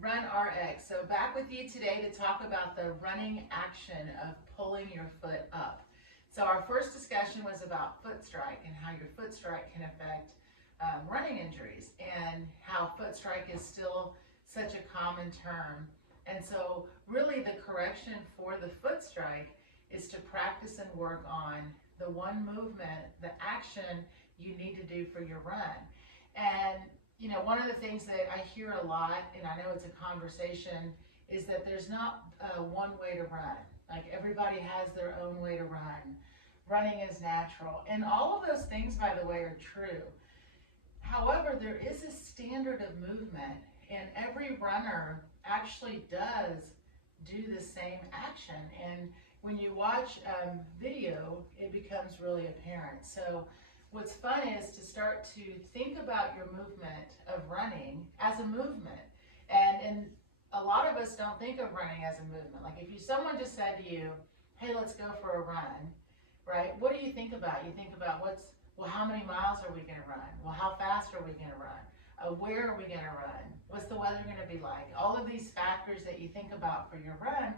Run RX. So back with you today to talk about the running action of pulling your foot up. So our first discussion was about foot strike and how your foot strike can affect running injuries, and how foot strike is still such a common term. And so really the correction for the foot strike is to practice and work on the one movement, the action you need to do for your run. And you know, one of the things that I hear a lot, and I know it's a conversation, is that there's not one way to run. Like, everybody has their own way to run. Running is natural. And all of those things, by the way, are true. However, there is a standard of movement, and every runner actually does do the same action. And when you watch video, it becomes really apparent. So what's fun is to start to think about your movement of running as a movement. And a lot of us don't think of running as a movement. Like, if someone just said to you, hey, let's go for a run, right? What do you think about? You think about well, how many miles are we gonna run? Well, how fast are we gonna run? Where are we gonna run? What's the weather gonna be like? All of these factors that you think about for your run,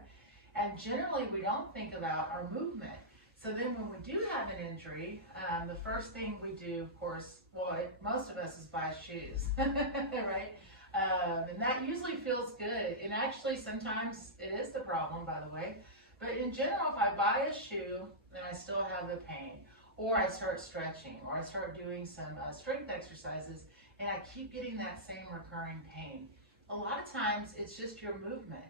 and generally we don't think about our movement. So then when we do have an injury, the first thing we do, of course, well, most of us, is buy shoes, right? And that usually feels good. And actually, sometimes it is the problem, by the way. But in general, if I buy a shoe and I still have the pain, or I start stretching, or I start doing some strength exercises, and I keep getting that same recurring pain, a lot of times it's just your movement.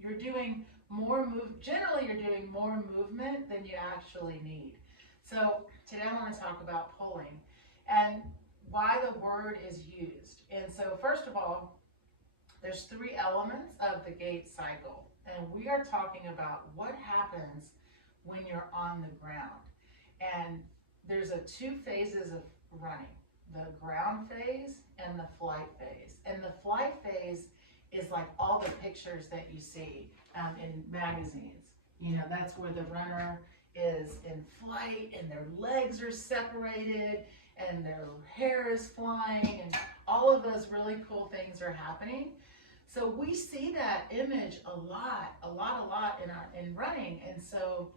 You're doing more generally you're doing more movement than you actually need. So today I want to talk about pulling and why the word is used. And so first of all, there's 3 elements of the gait cycle, and we are talking about what happens when you're on the ground. And there's 2 phases of running: the ground phase and the flight phase. And the flight phase is like all the pictures that you see in magazines. You know, that's where the runner is in flight and their legs are separated and their hair is flying and all of those really cool things are happening. So we see that image a lot in running. And so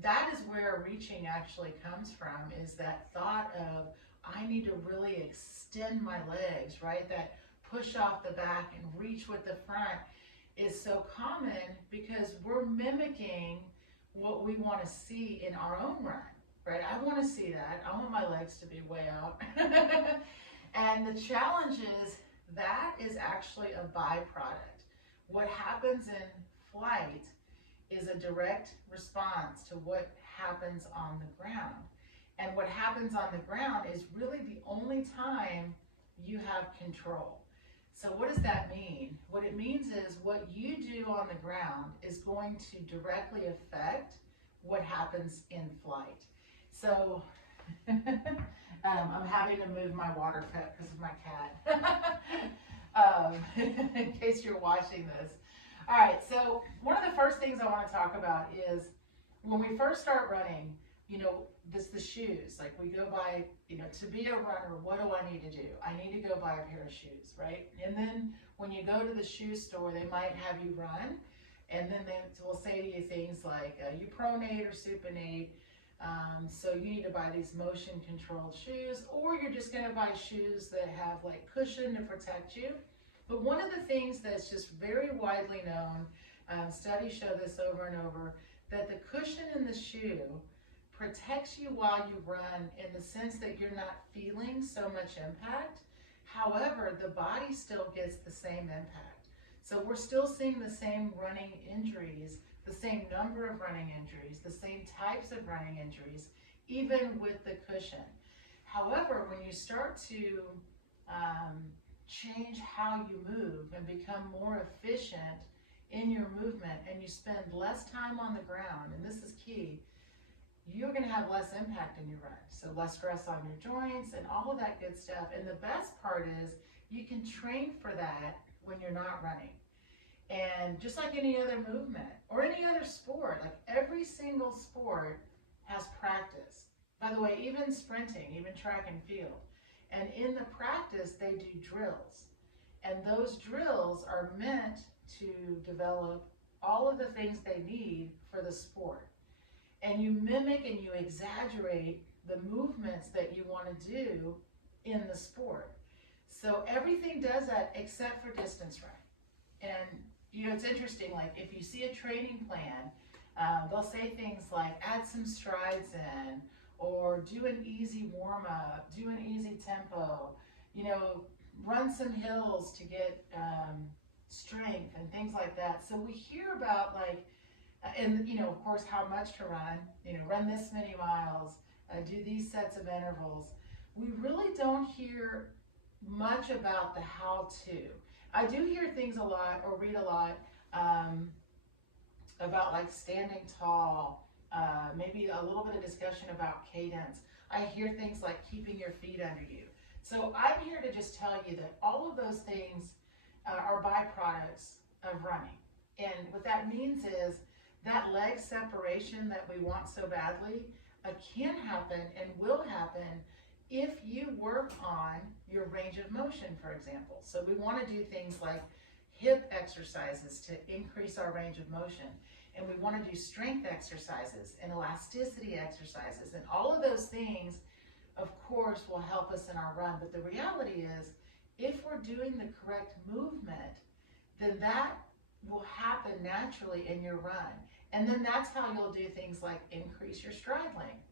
that is where reaching actually comes from, is that thought of, I need to really extend my legs, right? That push off the back and reach with the front is so common because we're mimicking what we want to see in our own run, right? I want to see that. I want my legs to be way out. And the challenge is that is actually a byproduct. What happens in flight is a direct response to what happens on the ground. And what happens on the ground is really the only time you have control. So what does that mean? What it means is what you do on the ground is going to directly affect what happens in flight. So I'm having to move my water cup because of my cat, in case you're watching this. All right, so one of the first things I want to talk about is when we first start running, you know, the shoes. Like, we go buy, you know, to be a runner, what do I need to do? I need to go buy a pair of shoes, right? And then when you go to the shoe store, they might have you run, and then they will say to you things like, you pronate or supinate, so you need to buy these motion controlled shoes, or you're just going to buy shoes that have like cushion to protect you. But one of the things that's just very widely known, studies show this over and over, that the cushion in the shoe protects you while you run, in the sense that you're not feeling so much impact. However, the body still gets the same impact. So we're still seeing the same running injuries, the same number of running injuries, the same types of running injuries, even with the cushion. However, when you start to change how you move and become more efficient in your movement, and you spend less time on the ground, and this is key, you're going to have less impact in your run. So less stress on your joints and all of that good stuff. And the best part is you can train for that when you're not running. And just like any other movement or any other sport, like every single sport has practice. By the way, even sprinting, even track and field. And in the practice, they do drills. And those drills are meant to develop all of the things they need for the sport. And you mimic and you exaggerate the movements that you want to do in the sport. So everything does that except for distance running. And you know, it's interesting, like if you see a training plan, they'll say things like add some strides in, or do an easy warm up, do an easy tempo, you know, run some hills to get strength and things like that. So we hear about like, and you know, of course, how much to run, you know, run this many miles, do these sets of intervals. We really don't hear much about the how-to. I do hear things a lot or read a lot about like standing tall, maybe a little bit of discussion about cadence. I hear things like keeping your feet under you. So I'm here to just tell you that all of those things are byproducts of running. And what that means is that leg separation that we want so badly can happen and will happen if you work on your range of motion, for example. So we want to do things like hip exercises to increase our range of motion. And we want to do strength exercises and elasticity exercises. And all of those things, of course, will help us in our run. But the reality is, if we're doing the correct movement, then that will happen naturally in your run. And then that's how you'll do things like increase your stride length,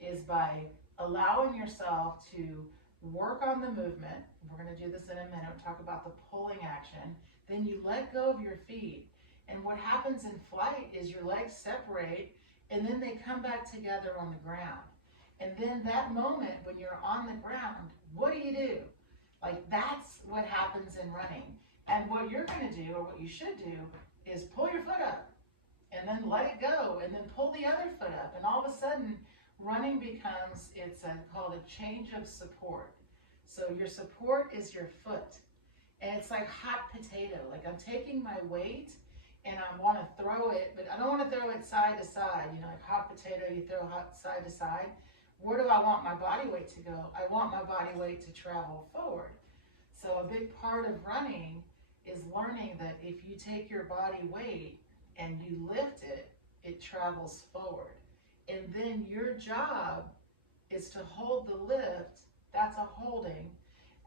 is by allowing yourself to work on the movement. We're going to do this in a minute. We'll talk about the pulling action. Then you let go of your feet. And what happens in flight is your legs separate and then they come back together on the ground. And then that moment when you're on the ground, what do? Like that's what happens in running. And what you're going to do, or what you should do, is pull your foot up and then let it go and then pull the other foot up. And all of a sudden, running becomes, it's called a change of support. So your support is your foot. And it's like hot potato. Like I'm taking my weight and I want to throw it, but I don't want to throw it side to side. You know, like hot potato, you throw hot side to side. Where do I want my body weight to go? I want my body weight to travel forward. So a big part of running is learning that if you take your body weight and you lift it, it travels forward. And then your job is to hold the lift, that's a holding,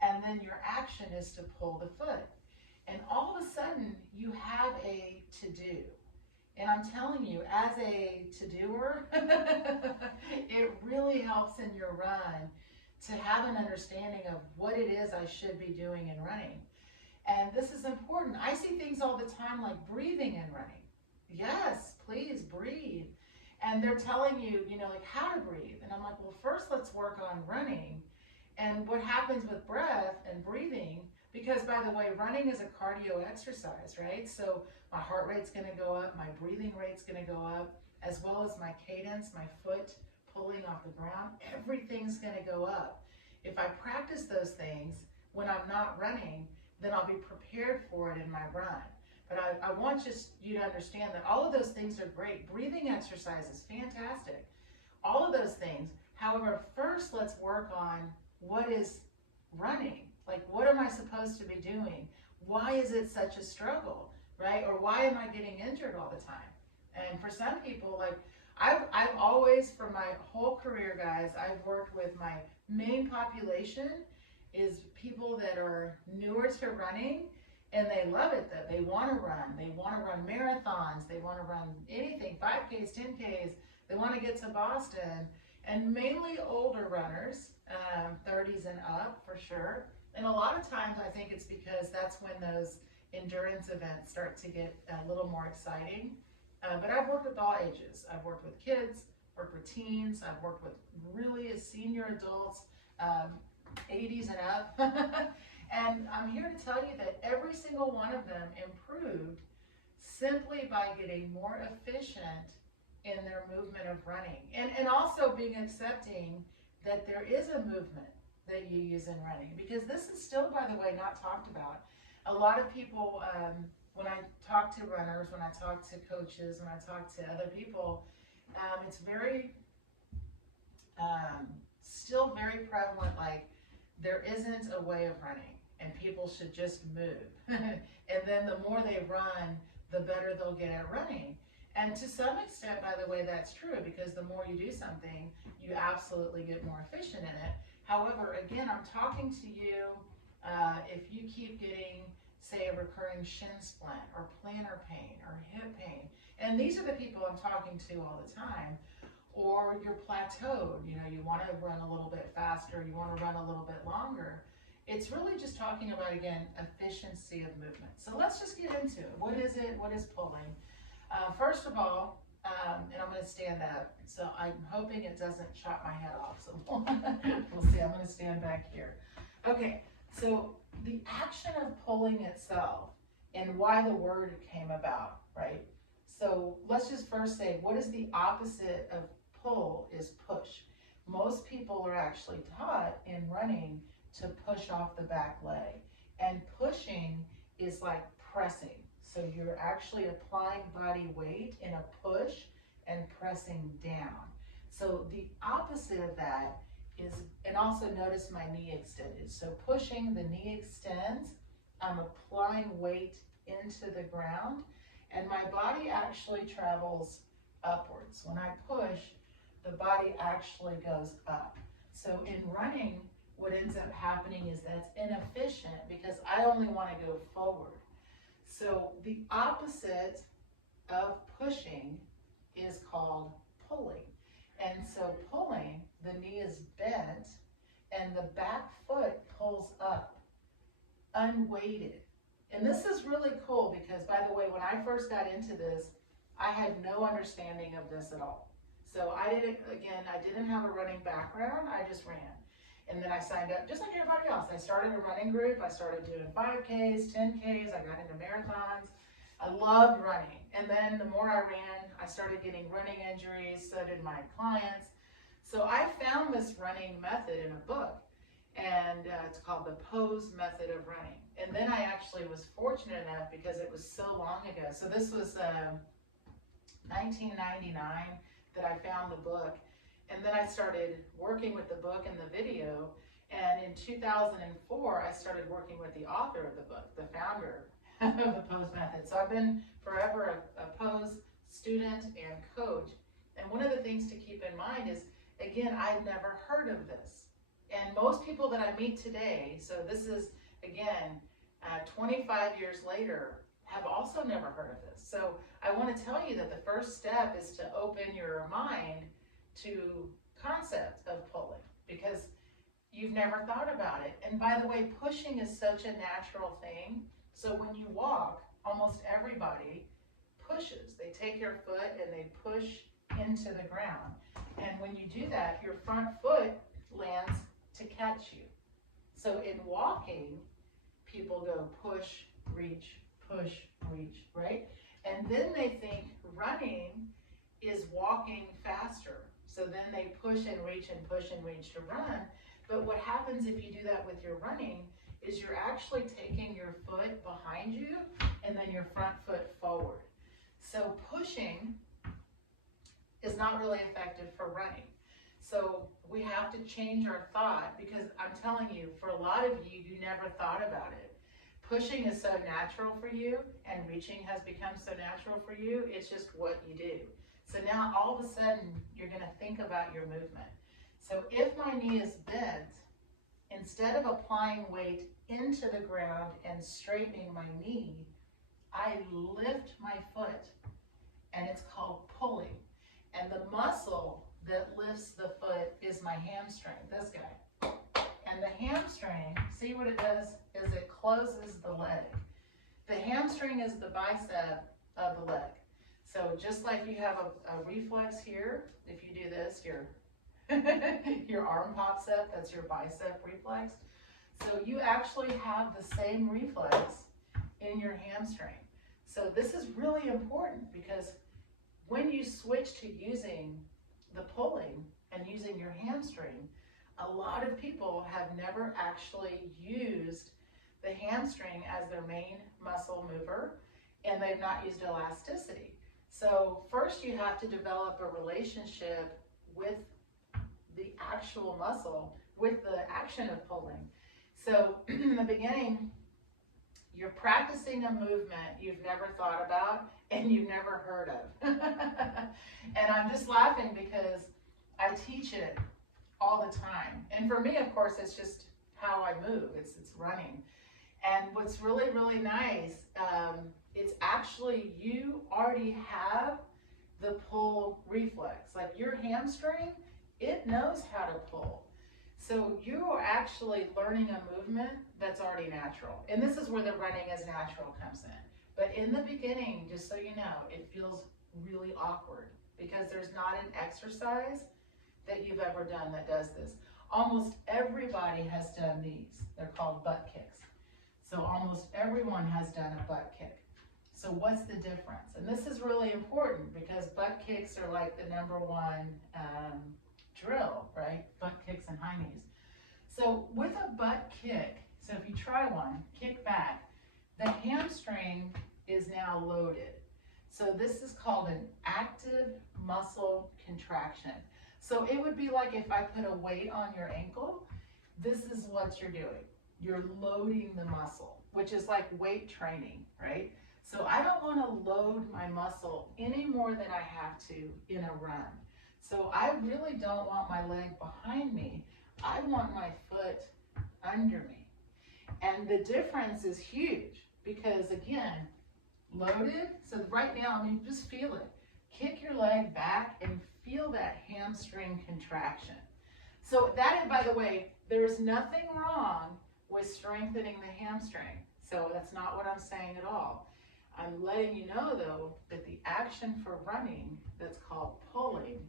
and then your action is to pull the foot. And all of a sudden, you have a to-do. And I'm telling you, as a to-doer, it really helps in your run to have an understanding of what it is I should be doing in running. And this is important. I see things all the time like breathing in running. Yes, please breathe. And they're telling you, you know, like how to breathe. And I'm like, well, first let's work on running and what happens with breath and breathing. Because by the way, running is a cardio exercise, right? So my heart rate's going to go up, my breathing rate's going to go up, as well as my cadence, my foot pulling off the ground, everything's going to go up. If I practice those things when I'm not running, then I'll be prepared for it in my run. But I want just you to understand that all of those things are great. Breathing exercise is fantastic. All of those things. However, first let's work on what is running. Like, what am I supposed to be doing? Why is it such a struggle, right? Or why am I getting injured all the time? And for some people, like, I've always, for my whole career, guys, I've worked with my main population is people that are newer to running, and they love it, that they want to run. They want to run marathons. They want to run anything, 5Ks, 10Ks. They want to get to Boston. And mainly older runners, 30s and up for sure. And a lot of times I think it's because that's when those endurance events start to get a little more exciting. But I've worked with all ages. I've worked with kids, worked with teens. I've worked with really senior adults, 80s and up. And I'm here to tell you that every single one of them improved simply by getting more efficient in their movement of running. And also being accepting that there is a movement that you use in running. Because this is still, by the way, not talked about. A lot of people, when I talk to runners, when I talk to coaches, when I talk to other people, it's very, still very prevalent, like there isn't a way of running. and people should just move. And then the more they run, the better they'll get at running. And to some extent, by the way, that's true, because the more you do something, you absolutely get more efficient in it. However, again, I'm talking to you, if you keep getting, say, a recurring shin splint or plantar pain or hip pain, and these are the people I'm talking to all the time, or you're plateaued, you know, you want to run a little bit faster, you want to run a little bit longer. It's really just talking about, again, efficiency of movement. So let's just get into it. What is it? What is pulling? First of all, and I'm going to stand up, so I'm hoping it doesn't chop my head off. So we'll see. I'm going to stand back here. Okay, so the action of pulling itself and why the word came about, right? So let's just first say, what is the opposite of pull is push. Most people are actually taught in running to push off the back leg, and pushing is like pressing. So you're actually applying body weight in a push and pressing down. So the opposite of that is, and also notice my knee extended. So pushing, the knee extends, I'm applying weight into the ground, and my body actually travels upwards. When I push, the body actually goes up. So in running, what ends up happening is that's inefficient because I only want to go forward. So the opposite of pushing is called pulling. And so pulling, the knee is bent and the back foot pulls up, unweighted. And this is really cool because, by the way, when I first got into this, I had no understanding of this at all. So I didn't have a running background, I just ran. And then I signed up just like everybody else. I started a running group, I started doing 5Ks, 10Ks, I got into marathons. I loved running. And then the more I ran, I started getting running injuries, so did my clients. So I found this running method in a book, and it's called the Pose Method of Running. And then I actually was fortunate enough, because it was so long ago. So this was 1999 that I found the book. And then I started working with the book and the video. And in 2004, I started working with the author of the book, the founder of the Pose Method. So I've been forever a Pose student and coach. And one of the things to keep in mind is, again, I'd never heard of this. And most people that I meet today, so this is, again, 25 years later, have also never heard of this. So I want to tell you that the first step is to open your mind to concept of pulling, because you've never thought about it. And by the way, pushing is such a natural thing. So when you walk, almost everybody pushes. They take your foot and they push into the ground. And when you do that, your front foot lands to catch you. So in walking, people go push, reach, right? And then they think running is walking faster. So then they push and reach to run. But what happens if you do that with your running is you're actually taking your foot behind you and then your front foot forward. So pushing is not really effective for running. So we have to change our thought, because I'm telling you, for a lot of you, you never thought about it. Pushing is so natural for you, and reaching has become so natural for you. It's just what you do. So now all of a sudden, you're going to think about your movement. So if my knee is bent, instead of applying weight into the ground and straightening my knee, I lift my foot, and it's called pulling. And the muscle that lifts the foot is my hamstring, this guy. And the hamstring, see what it does, is it closes the leg. The hamstring is the bicep of the leg. So just like you have a reflex here, if you do this, your arm pops up, that's your bicep reflex. So you actually have the same reflex in your hamstring. So this is really important, because when you switch to using the pulling and using your hamstring, a lot of people have never actually used the hamstring as their main muscle mover, and they've not used elasticity. So first you have to develop a relationship with the actual muscle, with the action of pulling. So in the beginning, you're practicing a movement you've never thought about and you've never heard of. And I'm just laughing because I teach it all the time. And for me, of course, it's just how I move. It's running. And what's really, really nice, it's actually you already have the pull reflex. Like your hamstring, it knows how to pull. So you're actually learning a movement that's already natural. And this is where the running as natural comes in. But in the beginning, just so you know, it feels really awkward because there's not an exercise that you've ever done that does this. Almost everybody has done these. They're called butt kicks. So almost everyone has done a butt kick. So what's the difference? And this is really important because butt kicks are like the number one drill, right? Butt kicks and high knees. So with a butt kick, so if you try one, kick back, the hamstring is now loaded. So this is called an active muscle contraction. So it would be like if I put a weight on your ankle, this is what you're doing. You're loading the muscle, which is like weight training, right? So I don't want to load my muscle any more than I have to in a run. So I really don't want my leg behind me. I want my foot under me. And the difference is huge because again, loaded. So right now, I mean, just feel it. Kick your leg back and feel that hamstring contraction. So that, by the way, there's nothing wrong with strengthening the hamstring. So that's not what I'm saying at all. I'm letting you know though, that the action for running that's called pulling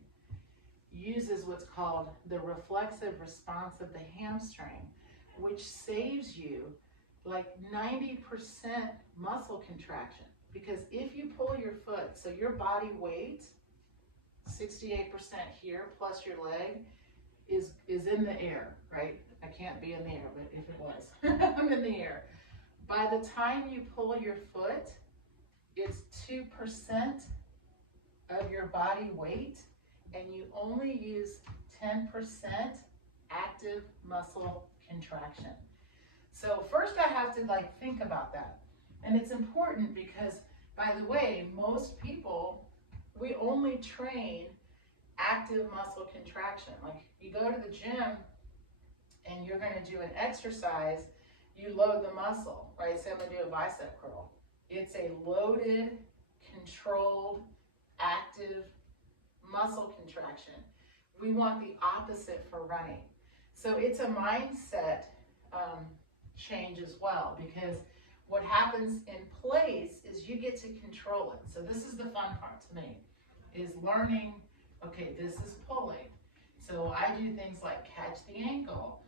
uses what's called the reflexive response of the hamstring, which saves you like 90% muscle contraction. Because if you pull your foot, so your body weight, 68% here plus your leg is in the air, right? I can't be in the air, but if it was, I'm in the air. By the time you pull your foot, it's 2% of your body weight, and you only use 10% active muscle contraction. So first I have to like think about that. And it's important because, by the way, most people, we only train active muscle contraction. Like you go to the gym and you're gonna do an exercise, you load the muscle, right? Say I'm gonna do a bicep curl. It's a loaded, controlled, active muscle contraction. We want the opposite for running. So it's a mindset change as well, because what happens in place is you get to control it. So this is the fun part to me, is learning, okay, this is pulling. So I do things like catch the ankle,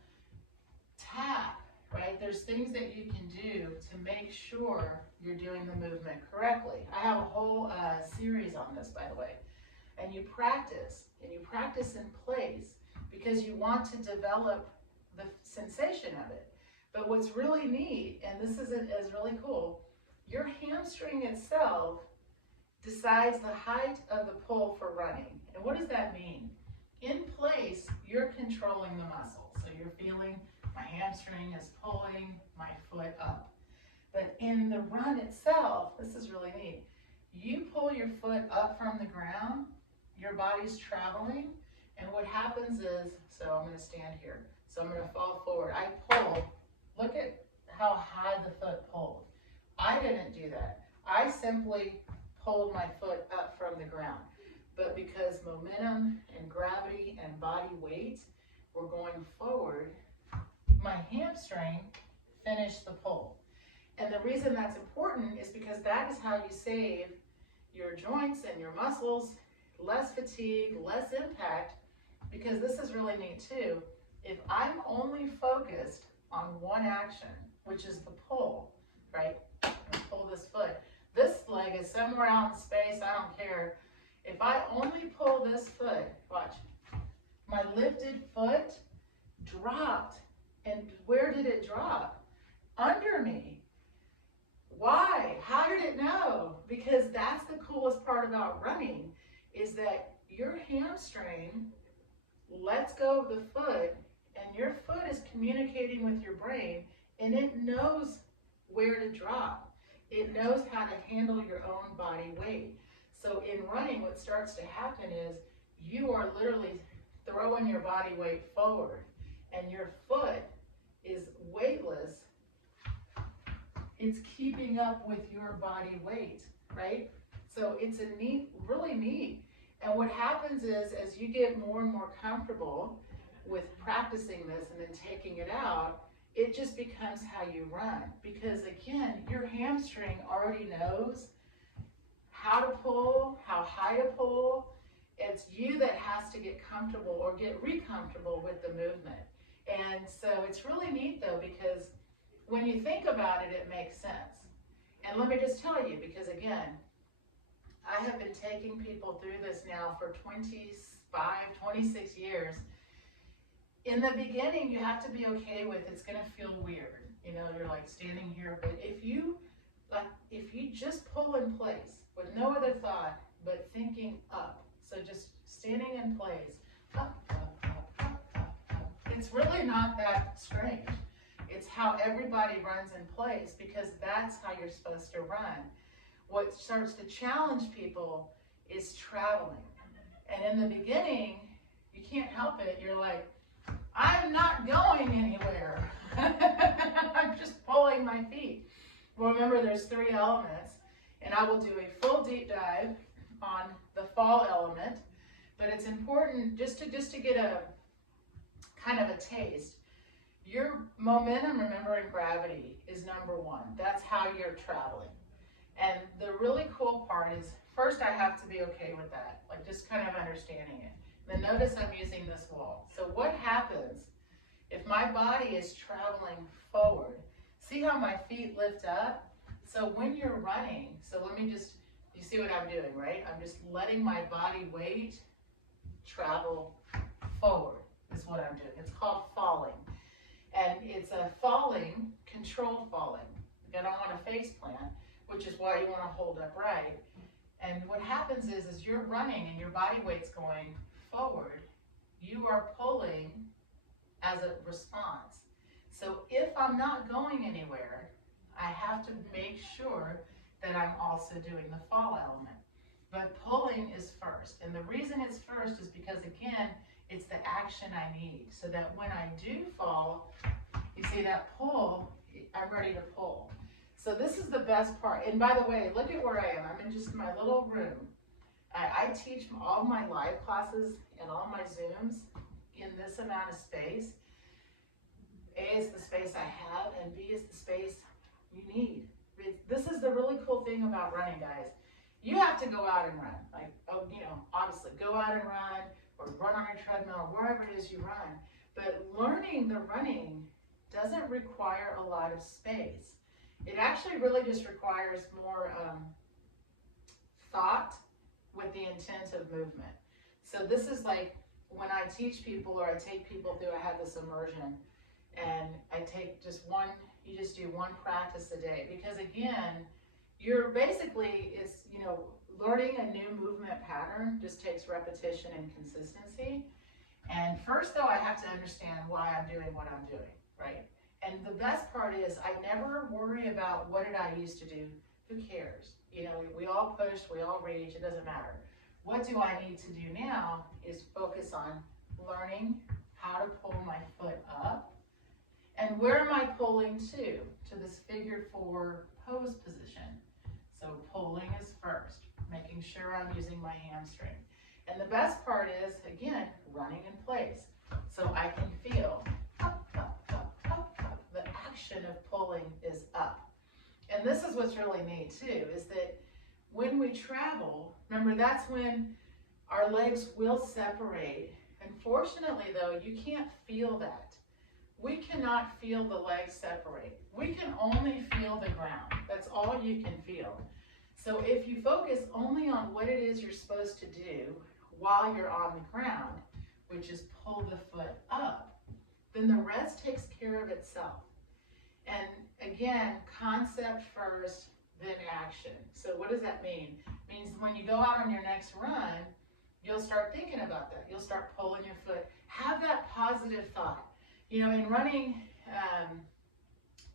tap, right? There's things that you can do to make sure you're doing the movement correctly. I have a whole series on this, by the way. And you practice in place because you want to develop the sensation of it. But what's really neat, and this is really cool, your hamstring itself decides the height of the pull for running. And what does that mean? In place, you're controlling the muscle. So you're feeling my hamstring is pulling my foot up. But in the run itself, this is really neat. You pull your foot up from the ground, your body's traveling, and what happens is, so I'm gonna stand here. So I'm gonna fall forward. I pull, look at how high the foot pulled. I didn't do that. I simply pulled my foot up from the ground. But because momentum and gravity and body weight were going forward, my hamstring finished the pull. And the reason that's important is because that is how you save your joints and your muscles, less fatigue, less impact, because this is really neat too. If I'm only focused on one action, which is the pull, right? Pull this foot. This leg is somewhere out in space, I don't care. If I only pull this foot, watch, my lifted foot dropped. And where did it drop? Under me. Why? How did it know? Because that's the coolest part about running, is that your hamstring lets go of the foot And your foot is communicating with your brain, and it knows where to drop. It knows how to handle your own body weight. So in running, what starts to happen is you are literally throwing your body weight forward, and your foot is weightless. It's keeping up with your body weight, right? So it's a neat, really neat. And what happens is, as you get more and more comfortable with practicing this and then taking it out, it just becomes how you run. Because again, your hamstring already knows how to pull, how high to pull. It's you that has to get comfortable or get re-comfortable with the movement. And so it's really neat though, because when you think about it, it makes sense. And let me just tell you, because again, I have been taking people through this now for 26 years. In the beginning, you have to be okay with it's going to feel weird. You know, you're like standing here, but if you just pull in place with no other thought but thinking up, so just standing in place, up, up, up, up, up, up. It's really not that strange. It's how everybody runs in place, because that's how you're supposed to run. What starts to challenge people is traveling. And in the beginning, you can't help it. You're like, I'm not going anywhere. I'm just pulling my feet. Well, remember, there's 3 elements, and I will do a full deep dive on the fall element, but it's important just to get a kind of a taste. Your momentum, remember, in gravity is number 1. That's how you're traveling. And the really cool part is, first I have to be okay with that, like just kind of understanding it. Then notice I'm using this wall. So what happens if my body is traveling forward? See how my feet lift up? So when you're running, so let me just, you see what I'm doing, right? I'm just letting my body weight travel forward is what I'm doing. It's called falling. And it's a falling, controlled falling. I don't want to face plant, which is why you want to hold upright. And what happens is you're running and your body weight's going forward, you are pulling as a response. So if I'm not going anywhere, I have to make sure that I'm also doing the fall element. But pulling is first. And the reason it's first is because, again, it's the action I need. So that when I do fall, you see that pull, I'm ready to pull. So this is the best part. And by the way, look at where I am. I'm in just my little room. I teach all my live classes and all my Zooms in this amount of space. A is the space I have, and B is the space you need. This is the really cool thing about running, guys. You have to go out and run. Like, obviously, go out and run, or run on a treadmill, or wherever it is you run. But learning the running doesn't require a lot of space. It actually really just requires more thought with the intent of movement. So this is like when I teach people or I take people through, I have this immersion, and I take just one, you just do one practice a day. Because again, you're basically, learning a new movement pattern just takes repetition and consistency. And first though, I have to understand why I'm doing what I'm doing, right? And the best part is I never worry about what did I used to do. Who cares? We all push, we all reach, it doesn't matter. What do I need to do now is focus on learning how to pull my foot up. And where am I pulling to? To this figure 4 pose position. So pulling is first, making sure I'm using my hamstring. And the best part is, again, running in place. So I can feel up, up, up, up, up. The action of pulling is up. And this is what's really neat too, is that when we travel, remember that's when our legs will separate. Unfortunately though, you can't feel that. We cannot feel the legs separate. We can only feel the ground. That's all you can feel. So if you focus only on what it is you're supposed to do while you're on the ground, which is pull the foot up, then the rest takes care of itself. And again, concept first, then action. So what does that mean? It means when you go out on your next run, you'll start thinking about that. You'll start pulling your foot. Have that positive thought. You know, in running,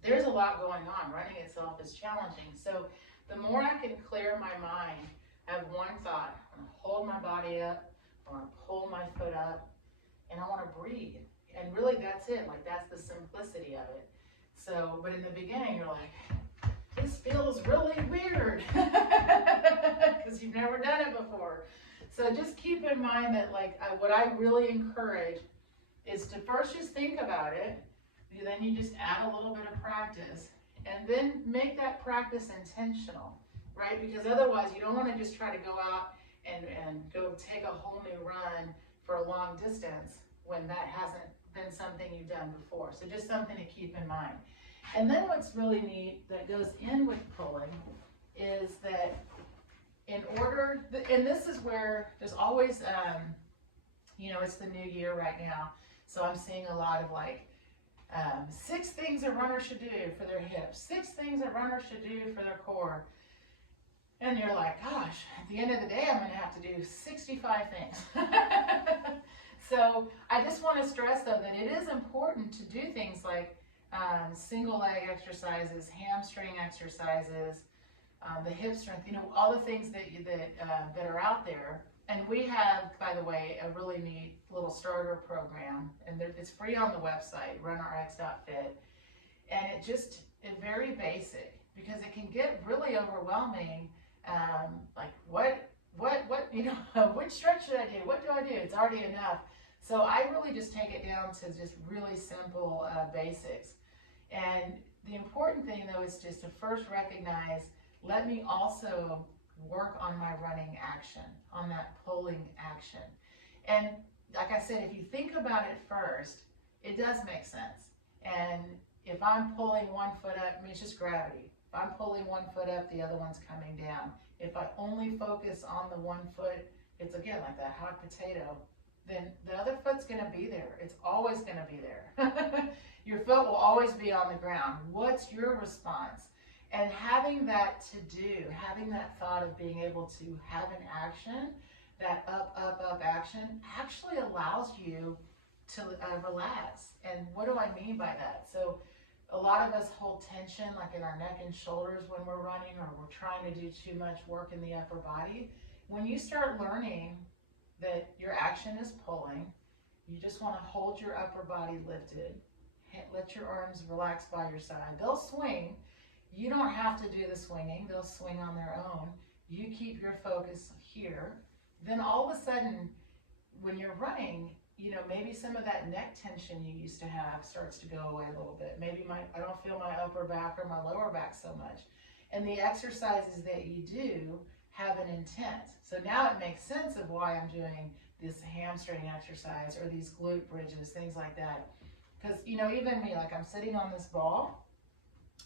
there's a lot going on. Running itself is challenging. So the more I can clear my mind, I have one thought. I want to hold my body up. I want to pull my foot up. And I want to breathe. And really that's it. Like, that's the simplicity of it. So, but in the beginning, you're like, this feels really weird because you've never done it before. So just keep in mind that, like, what I really encourage is to first just think about it. Then you just add a little bit of practice, and then make that practice intentional, right? Because otherwise you don't want to just try to go out and go take a whole new run for a long distance when that hasn't been something you've done before. So just something to keep in mind. And then what's really neat that goes in with pulling is that in order, and this is where there's always, you know, it's the new year right now. So I'm seeing a lot of like, 6 things a runner should do for their hips, 6 things a runner should do for their core. And you're like, gosh, at the end of the day, I'm going to have to do 65 things. So I just want to stress, though, that it is important to do things like single leg exercises, hamstring exercises, the hip strength, you know, all the things that are out there. And we have, by the way, a really neat little starter program, and it's free on the website, runrx.fit. And it's very basic, because it can get really overwhelming. Like, what, you know, which stretch should I do? What do I do? It's already enough. So I really just take it down to just really simple basics. And the important thing, though, is just to first recognize, let me also work on my running action, on that pulling action. And like I said, if you think about it first, it does make sense. And if I'm pulling one foot up, I mean, it's just gravity. If I'm pulling one foot up, the other one's coming down. If I only focus on the one foot, it's again like that hot potato, then the other foot's gonna be there. It's always gonna be there. Your foot will always be on the ground. What's your response? And having that to do, having that thought of being able to have an action, that up action, actually allows you to relax. And what do I mean by that? So a lot of us hold tension like in our neck and shoulders when we're running, or we're trying to do too much work in the upper body. When you start learning that your action is pulling, you just want to hold your upper body lifted, let your arms relax by your side. They'll swing. You don't have to do the swinging. They'll swing on their own. You keep your focus here. Then all of a sudden, when you're running, you know, maybe some of that neck tension you used to have starts to go away a little bit. Maybe I don't feel my upper back or my lower back so much. And the exercises that you do have an intent. So now it makes sense of why I'm doing this hamstring exercise or these glute bridges, things like that. Because, you know, even me, like I'm sitting on this ball,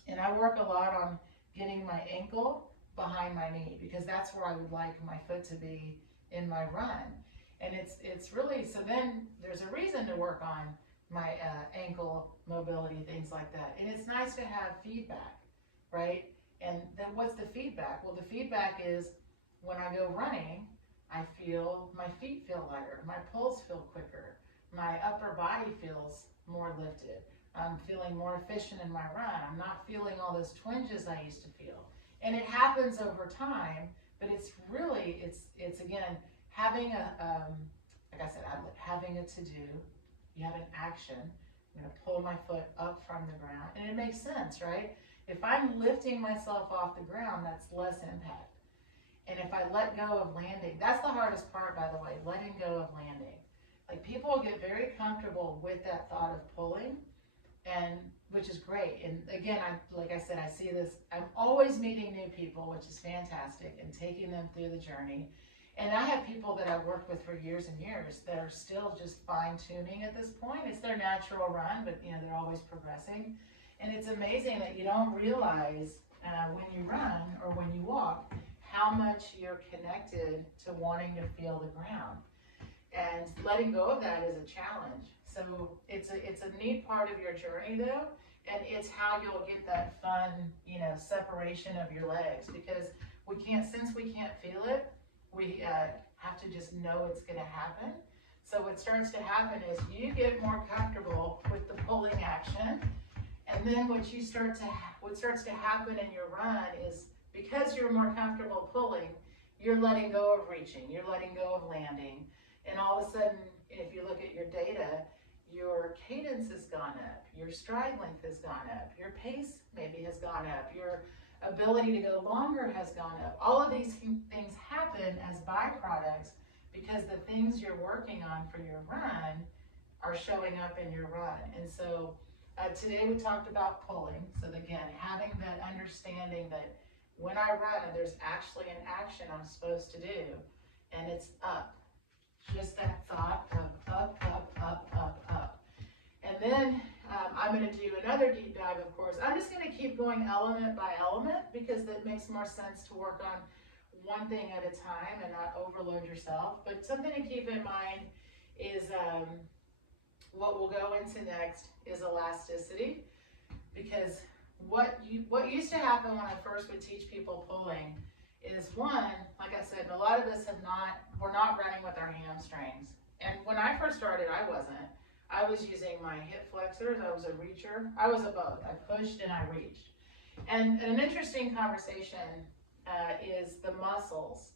and I work a lot on getting my ankle behind my knee, because that's where I would like my foot to be in my run. And it's really, so then there's a reason to work on my ankle mobility, things like that. And it's nice to have feedback, right? And then what's the feedback? Well, the feedback is when I go running, I feel my feet feel lighter, my pulse feel quicker, my upper body feels more lifted. I'm feeling more efficient in my run. I'm not feeling all those twinges I used to feel. And it happens over time, but it's really, it's again, having like I said, having a to-do, you have an action. I'm gonna pull my foot up from the ground, and it makes sense, right? If I'm lifting myself off the ground, that's less impact. And if I let go of landing, that's the hardest part, by the way, letting go of landing. Like, people get very comfortable with that thought of pulling, and which is great. And again, like I said, I see this, I'm always meeting new people, which is fantastic, and taking them through the journey. And I have people that I've worked with for years and years that are still just fine-tuning at this point. It's their natural run, but you know, they're always progressing. And it's amazing that you don't realize when you run or when you walk how much you're connected to wanting to feel the ground. And letting go of that is a challenge. So it's a neat part of your journey, though, and it's how you'll get that fun, you know, separation of your legs, because since we can't feel it, we have to just know it's going to happen. So what starts to happen is you get more comfortable with the pulling action, and then what starts to happen in your run is, because you're more comfortable pulling, you're letting go of reaching, you're letting go of landing, and all of a sudden, if you look at your data, your cadence has gone up, your stride length has gone up, your pace maybe has gone up, your ability to go longer has gone up. All of these things happen as byproducts because the things you're working on for your run are showing up in your run. And so today we talked about pulling. So again, having that understanding that when I run, there's actually an action I'm supposed to do, and it's up. Just that thought of up, up, up, up, up. And then I'm going to do another deep dive, of course. I'm just going to keep going element by element because that makes more sense to work on one thing at a time and not overload yourself. But something to keep in mind is what we'll go into next is elasticity, because what used to happen when I first would teach people pulling is, one, like I said, a lot of us we're not running with our hamstrings. And when I first started, I wasn't. I was using my hip flexors, I was a reacher, I was a both. I pushed and I reached. And an interesting conversation is the muscles.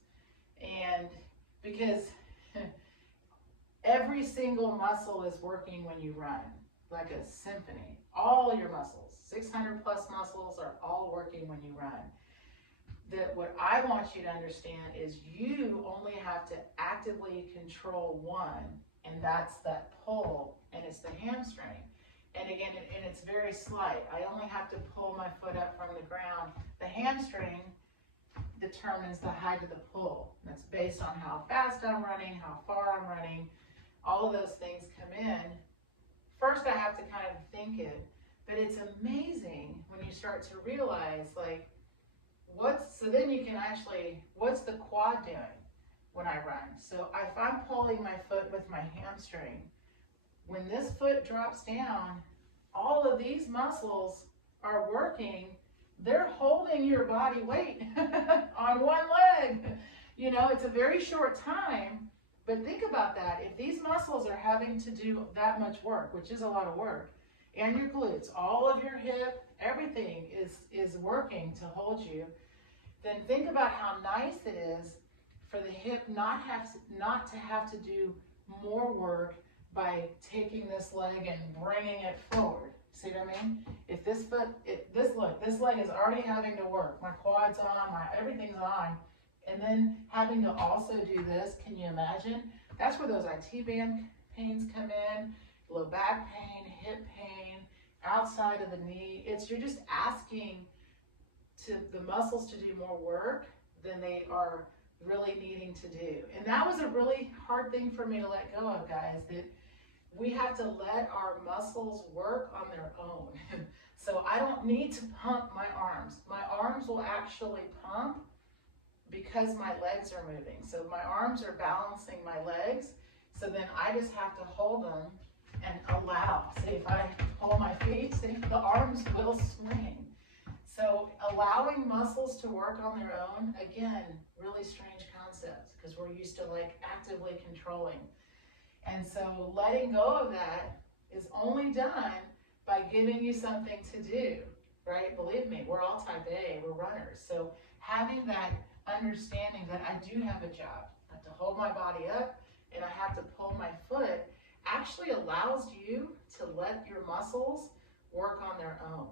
And because every single muscle is working when you run, like a symphony. All your muscles, 600 plus muscles, are all working when you run. What I want you to understand is you only have to actively control one, and that's that pull, and it's the hamstring. And again, and it's very slight. I only have to pull my foot up from the ground. The hamstring determines the height of the pull. That's based on how fast I'm running, how far I'm running. All of those things come in. First, I have to kind of think it, but it's amazing when you start to realize, like, so then you can actually, what's the quad doing when I run? So if I'm pulling my foot with my hamstring, when this foot drops down, all of these muscles are working. They're holding your body weight on one leg. You know, it's a very short time, but think about that. If these muscles are having to do that much work, which is a lot of work, and your glutes, all of your hip, everything is working to hold you, then think about how nice it is for the hip not to have to do more work by taking this leg and bringing it forward. See what I mean? If this leg is already having to work. My quad's on, everything's on, and then having to also do this. Can you imagine? That's where those IT band pains come in, low back pain, hip pain, outside of the knee. You're just asking the muscles to do more work than they are really needing to do. And that was a really hard thing for me to let go of, guys, that we have to let our muscles work on their own. So I don't need to pump my arms. My arms will actually pump because my legs are moving. So my arms are balancing my legs. So then I just have to hold them and allow. See, if I hold my feet, see, the arms will swing. So allowing muscles to work on their own, again, really strange concepts because we're used to like actively controlling. And so letting go of that is only done by giving you something to do, right? Believe me, we're all type A, we're runners. So having that understanding that I do have a job, I have to hold my body up and I have to pull my foot, actually allows you to let your muscles work on their own.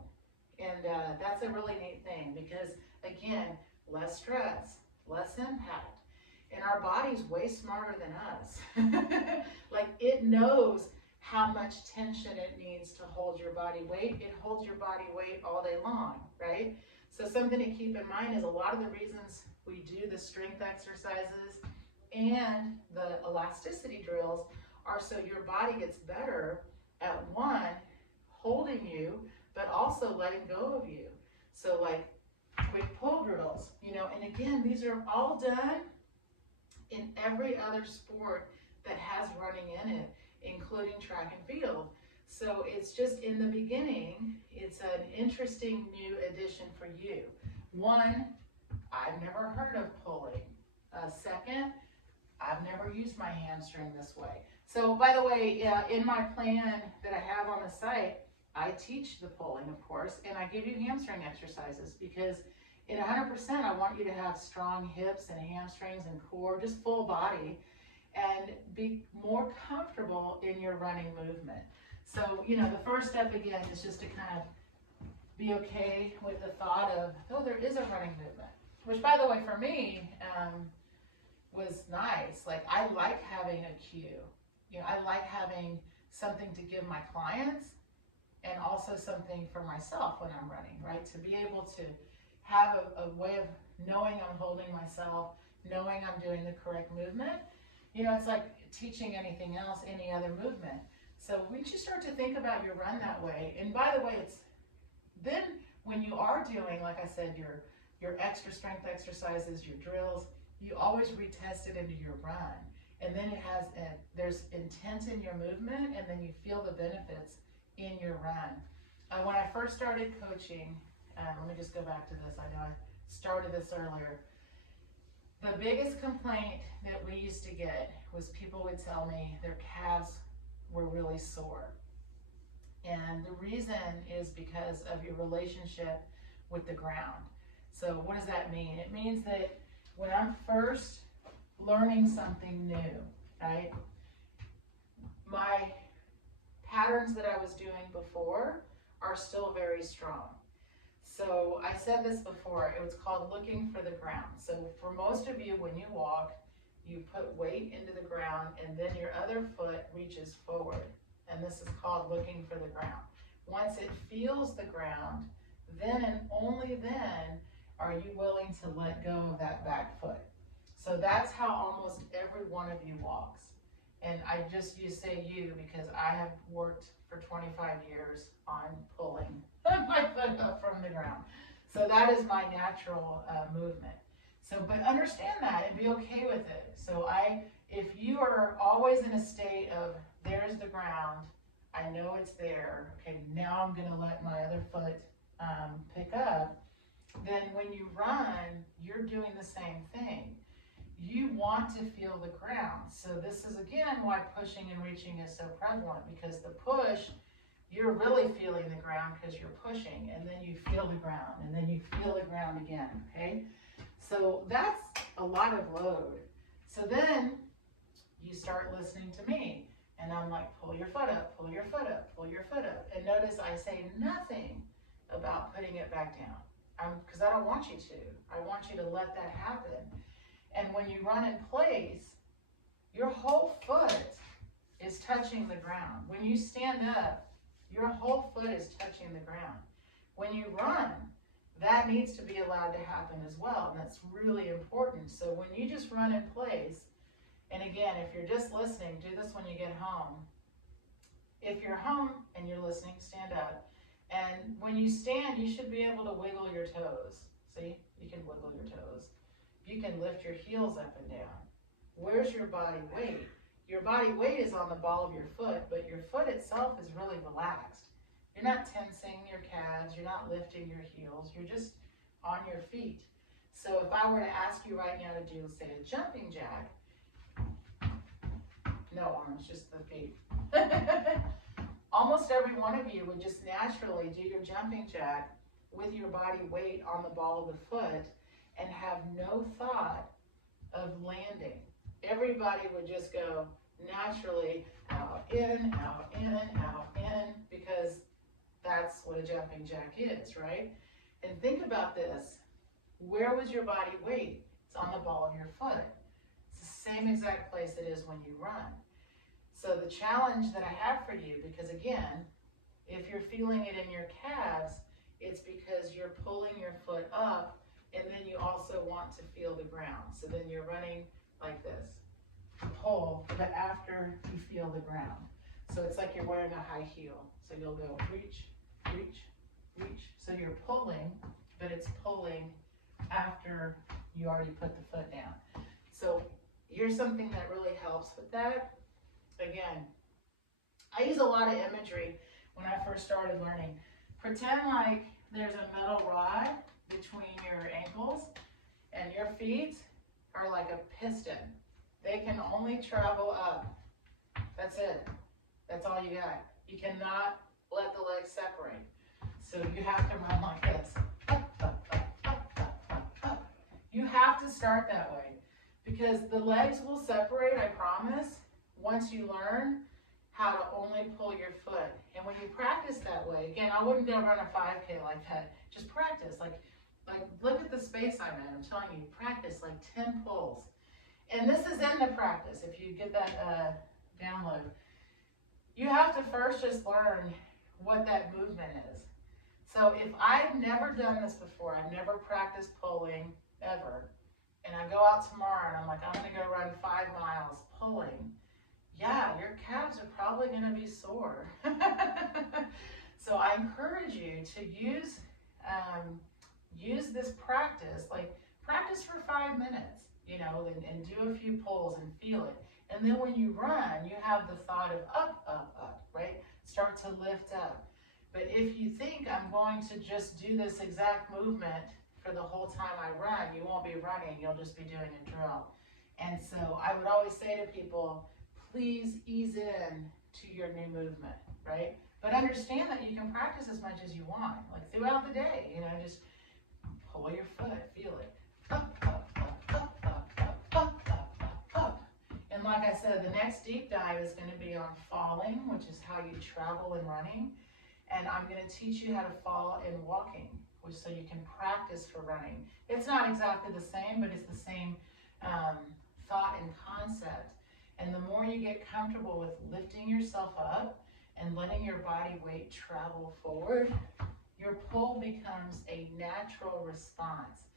And that's a really neat thing because, again, less stress, less impact. And our body's way smarter than us. Like, it knows how much tension it needs to hold your body weight. It holds your body weight all day long, right? So something to keep in mind is a lot of the reasons we do the strength exercises and the elasticity drills are so your body gets better at, one, holding you, but also letting go of you. So like quick pull drills, you know, and again, these are all done in every other sport that has running in it, including track and field. So it's just in the beginning, it's an interesting new addition for you. One, I've never heard of pulling. Second, I've never used my hamstring this way. So by the way, in my plan that I have on the site, I teach the pulling, of course, and I give you hamstring exercises because in 100%, I want you to have strong hips and hamstrings and core, just full body, and be more comfortable in your running movement. So, you know, the first step again is just to kind of be okay with the thought of, oh, there is a running movement, which by the way, for me, was nice. Like, I like having a cue. You know, I like having something to give my clients and also something for myself when I'm running, right? To be able to have a way of knowing I'm holding myself, knowing I'm doing the correct movement. You know, it's like teaching anything else, any other movement. So once you start to think about your run that way, and by the way, it's then when you are doing, like I said, your extra strength exercises, your drills, you always retest it into your run. And then it has, there's intent in your movement, and then you feel the benefits in your run. When I first started coaching, let me just go back to this. I know I started this earlier. The biggest complaint that we used to get was people would tell me their calves were really sore. And the reason is because of your relationship with the ground. So what does that mean? It means that when I'm first learning something new, right, my patterns that I was doing before are still very strong. So I said this before, it was called looking for the ground. So for most of you, when you walk, you put weight into the ground and then your other foot reaches forward. And this is called looking for the ground. Once it feels the ground, then and only then are you willing to let go of that back foot. So that's how almost every one of you walks. And I just say you because I have worked for 25 years on pulling my foot up from the ground. So that is my natural movement. So, but understand that and be okay with it. So if you are always in a state of, there's the ground, I know it's there, okay, now I'm gonna let my other foot pick up, then when you run, you're doing the same thing. You want to feel the ground. So this is again why pushing and reaching is so prevalent, because the push, you're really feeling the ground because you're pushing, and then you feel the ground, and then you feel the ground again, okay? So that's a lot of load. So then you start listening to me, and I'm like, pull your foot up, pull your foot up, pull your foot up. And notice I say nothing about putting it back down, because I don't want you to. I want you to let that happen. And when you run in place, your whole foot is touching the ground. When you stand up, your whole foot is touching the ground. When you run, that needs to be allowed to happen as well, and that's really important. So when you just run in place, and again, if you're just listening, do this when you get home. If you're home and you're listening, stand up. And when you stand, you should be able to wiggle your toes. See, you can wiggle your toes. You can lift your heels up and down. Where's your body weight? Your body weight is on the ball of your foot, but your foot itself is really relaxed. You're not tensing your calves, you're not lifting your heels, you're just on your feet. So if I were to ask you right now to do, say, a jumping jack, no arms, just the feet. Almost every one of you would just naturally do your jumping jack with your body weight on the ball of the foot and have no thought of landing. Everybody would just go naturally out, in, because that's what a jumping jack is, right? And think about this. Where was your body weight? It's on the ball of your foot. It's the same exact place it is when you run. So the challenge that I have for you, because again, if you're feeling it in your calves, it's because you're pulling your foot up, and then you also want to feel the ground. So then you're running like this. Pull, but after you feel the ground. So it's like you're wearing a high heel. So you'll go reach, reach, reach. So you're pulling, but it's pulling after you already put the foot down. So here's something that really helps with that. Again, I use a lot of imagery when I first started learning. Pretend like there's a metal rod between your ankles, and your feet are like a piston. They can only travel up That's it. That's all you got. You cannot let the legs separate. So you have to run like this. You have to start that way because the legs will separate, I promise, once you learn how to only pull your foot. And when you practice that way, again, I wouldn't go run a 5K like that. Just practice. Like look at the space I'm in. I'm telling you, practice like 10 pulls. And this is in the practice, if you get that download. You have to first just learn what that movement is. So if I've never done this before, I've never practiced pulling ever, and I go out tomorrow and I'm like, I'm gonna go run 5 miles pulling, yeah, your calves are probably gonna be sore. So I encourage you to use this practice, like practice for 5 minutes, you know, and do a few pulls and feel it. And then when you run, you have the thought of up, up, up, right? Start to lift up. But if you think I'm going to just do this exact movement for the whole time I run, you won't be running, you'll just be doing a drill. And so I would always say to people, please ease in to your new movement, right? But understand that you can practice as much as you want, like throughout the day, you know, just pull your foot, feel it. Up, up, up, up, up, up, up, up, up, up. And like I said, the next deep dive is going to be on falling, which is how you travel in running. And I'm going to teach you how to fall in walking, which so you can practice for running. It's not exactly the same, but it's the same thought and concept. And the more you get comfortable with lifting yourself up and letting your body weight travel forward, your pull becomes a natural response.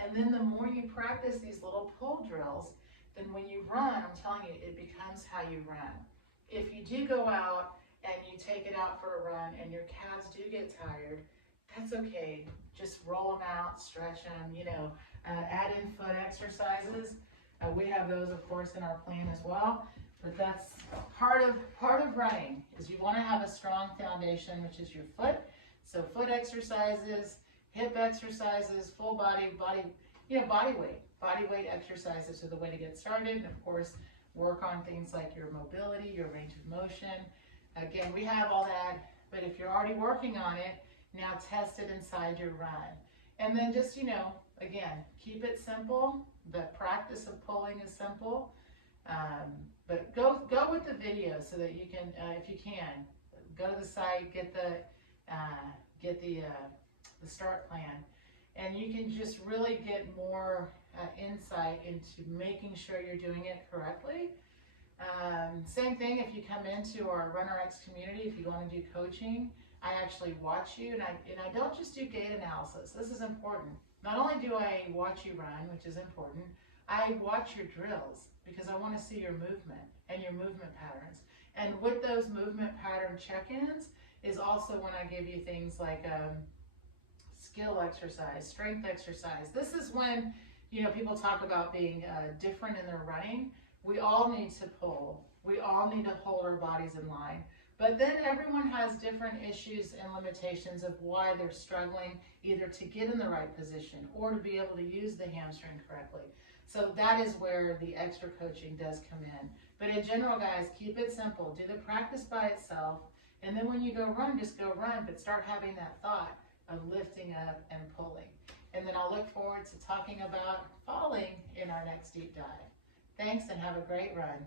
And then the more you practice these little pull drills, then when you run, I'm telling you, it becomes how you run. If you do go out and you take it out for a run and your calves do get tired, that's okay. Just roll them out, stretch them, you know, add in foot exercises. We have those, of course, in our plan as well. But that's part of running is you want to have a strong foundation, which is your foot. So foot exercises, hip exercises, full body weight exercises are the way to get started. And of course, work on things like your mobility, your range of motion. Again, we have all that, but if you're already working on it, now test it inside your run. And then just, you know, again, keep it simple. The practice of pulling is simple. But go with the video so that you can, if you can, go to the site, get the start plan, and you can just really get more insight into making sure you're doing it correctly. Same thing if you come into our RunnerX community, if you want to do coaching, I actually watch you, and I don't just do gait analysis. This is important. Not only do I watch you run, which is important, I watch your drills because I want to see your movement and your movement patterns. And with those movement pattern check-ins is also when I give you things like skill exercise, strength exercise. This is when, you know, people talk about being different in their running. We all need to pull. We all need to hold our bodies in line. But then everyone has different issues and limitations of why they're struggling either to get in the right position or to be able to use the hamstring correctly. So that is where the extra coaching does come in. But in general, guys, keep it simple. Do the practice by itself. And then when you go run, just go run, but start having that thought of lifting up and pulling. And then I'll look forward to talking about falling in our next deep dive. Thanks and have a great run.